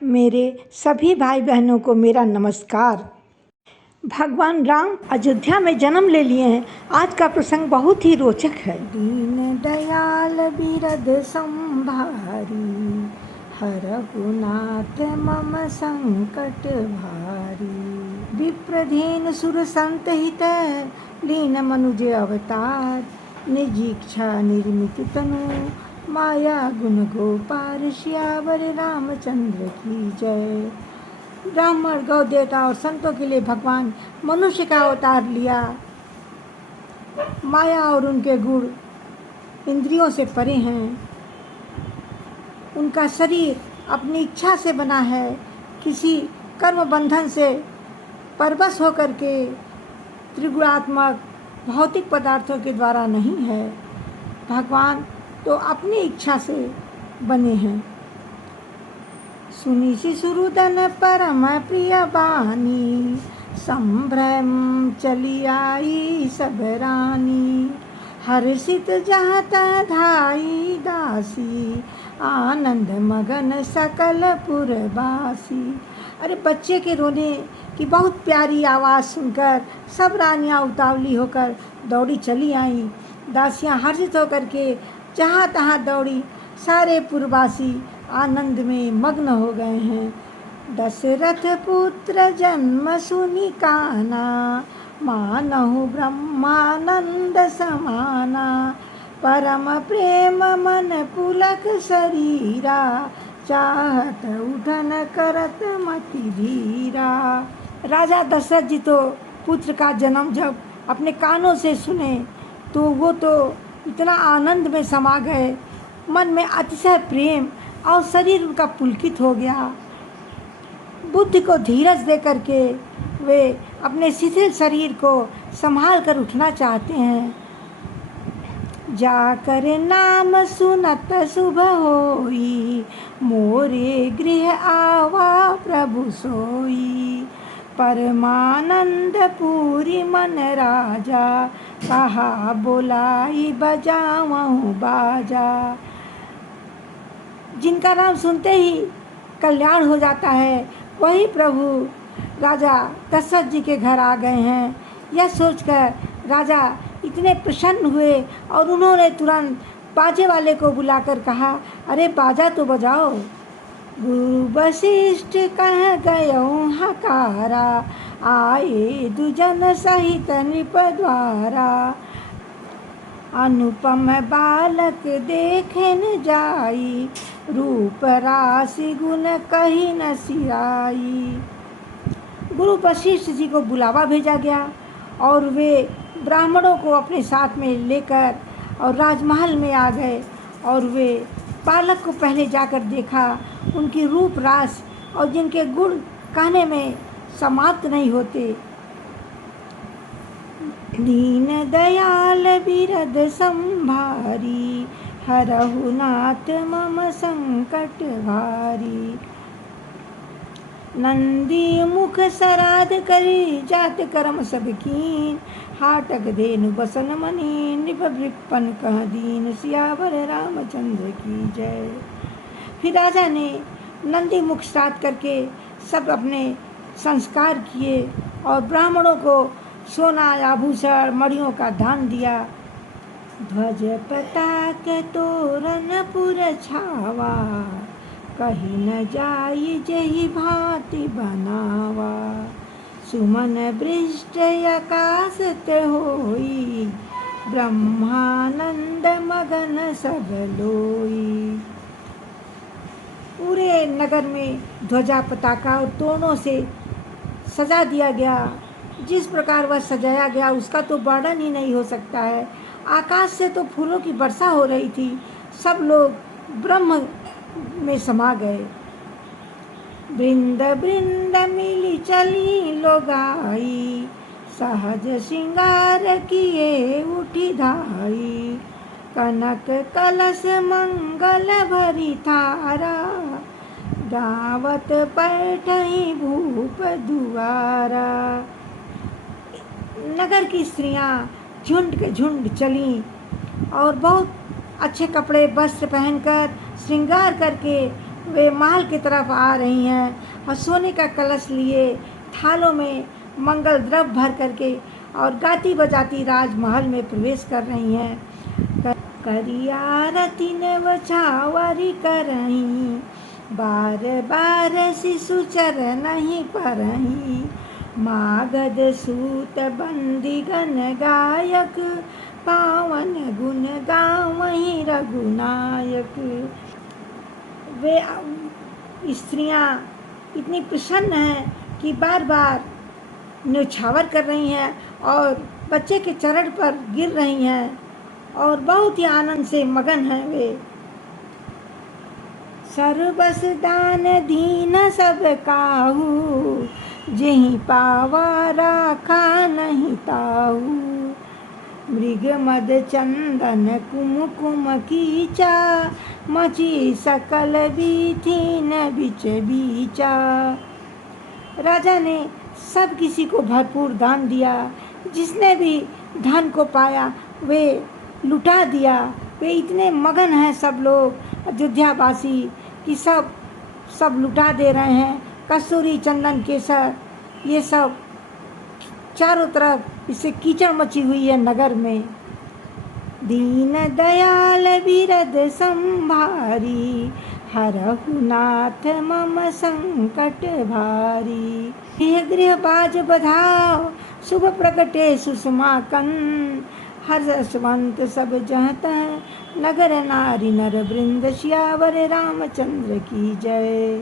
मेरे सभी भाई बहनों को मेरा नमस्कार। भगवान राम अयोध्या में जन्म ले लिए हैं। आज का प्रसंग बहुत ही रोचक है। दीन दयाल बिरद संभारी, हरहु नाथ मम संकट भारी। विप्रधीन सुर संत हित, लीन मनुज अवतार। निज इच्छा निर्मित तनु, माया गुण गोपाल। सियावर रामचंद्र की जय। ब्राह्मण, गौ देवता और संतों के लिए भगवान मनुष्य का अवतार लिया। माया और उनके गुण इंद्रियों से परे हैं। उनका शरीर अपनी इच्छा से बना है, किसी कर्म बंधन से परवश होकर के त्रिगुणात्मक भौतिक पदार्थों के द्वारा नहीं है। भगवान तो अपनी इच्छा से बने हैं। सुनी शिशुरुदन परम प्रिय बानी, संभ्रम चली आई सब रानी। हर्षित जहाँ तहाँ धाई दासी, आनंद मगन सकल पुरवासी। अरे बच्चे के रोने की बहुत प्यारी आवाज़ सुनकर सब रानियाँ उतावली होकर दौड़ी चली आईं। दासियाँ हर्षित होकर के जहाँ तहाँ दौड़ी। सारे पुरवासी आनंद में मग्न हो गए हैं। दशरथ पुत्र जन्म सुनि काना, मानहु ब्रह्मानंद समाना। परम प्रेम मन पुलक शरीरा, चाहत उठन करत मति धीरा। राजा दशरथ जी तो पुत्र का जन्म जब अपने कानों से सुने तो वो तो इतना आनंद में समा गए, मन में अतिशय प्रेम और शरीर उनका पुलकित हो गया। बुद्धि को धीरज दे करके वे अपने शिथिल शरीर को संभाल कर उठना चाहते हैं। जाकर नाम सुनत शुभ होई, मोरे गृह आवा प्रभु सोई। परमानंद पूरी मन राजा, कहा बोलाई बजाऊं बाजा। जिनका नाम सुनते ही कल्याण हो जाता है, वही प्रभु राजा दशरथ जी के घर आ गए हैं। यह सोचकर राजा इतने प्रसन्न हुए और उन्होंने तुरंत बाजे वाले को बुलाकर कहा, अरे बाजा तो बजाओ। गुरु वशिष्ठ कह गयो हकारा, आए दुजन सहित नृप द्वारा। अनुपम बालक देखे न जाई, रूप राशि गुण कही न सियाई। गुरु वशिष्ठ जी को बुलावा भेजा गया और वे ब्राह्मणों को अपने साथ में लेकर और राजमहल में आ गए। और वे बालक को पहले जाकर देखा। उनकी रूप रास और जिनके गुण कहने में समाप्त नहीं होते। दीन दयाल बिरद संभारी, हरहु नाथ मम संकट भारी। नंदी मुख सराध करी, जात कर्म सब कीन। हाटक धेनु बसन मनी, नृप वृपन कह दीन। सियावर रामचंद्र की जय। फिर राजा ने नंदी मुख श्राद्ध करके सब अपने संस्कार किए और ब्राह्मणों को सोना आभूषण मणियों का दान दिया। ध्वज पताक तोरण पुर छावा, कहीं न जाई जही भांति बनावा। सुमन वृष्ट आकाशत होई, ब्रह्मानंद मगन सब लोई। पूरे नगर में ध्वजा पताका और तोरणों से सजा दिया गया। जिस प्रकार वह सजाया गया उसका तो वर्णन ही नहीं हो सकता है। आकाश से तो फूलों की वर्षा हो रही थी। सब लोग ब्रह्म में समा गए। वृंद वृंद मिली चली लोगाई, सहज श्रृंगार किए उठी धाई। कनक कलश मंगल भरी थारा, गावत बैठई भूप दुआरा। नगर की स्त्रियां झुंड के झुंड चलीं और बहुत अच्छे कपड़े वस्त्र पहनकर श्रृंगार करके वे महल की तरफ आ रही हैं और सोने का कलश लिए, थालों में मंगल द्रव्य भर करके और गाती बजाती राजमहल में प्रवेश कर रही हैं। करिया रति नव छावरी करही, बार बार शिशु चर नहीं परही, मागध सूत बंदी गण गायक, पावन गुण गावहि रघुनायक। वे स्त्रियां इतनी प्रसन्न हैं कि बार बार न्यौछावर कर रही हैं और बच्चे के चरण पर गिर रही हैं और बहुत ही आनंद से मगन हैं वे। सर्वस दान दीन सब काहू, जेहि पावा राखा नहीं ताहू, मृग मद चंदन कुमकुम कीचा, मची सकल बीथीन बिच बीचा। राजा ने सब किसी को भरपूर दान दिया, जिसने भी धन को पाया वे लुटा दिया। वे इतने मगन हैं सब लोग अयोध्यावासी कि सब लुटा दे रहे हैं। कस्तूरी चंदन केसर ये सब चारों तरफ इससे कीचड़ मची हुई है नगर में। दीन दयाल बिरद संभारी, हरहु नाथ मम संकट भारी। गृह गृह बाज बधाओ, शुभ प्रगटे सुषमाकन, हर्षवंत सब जहत नगर नारी नर वृंद, सियावर रामचंद्र की जय।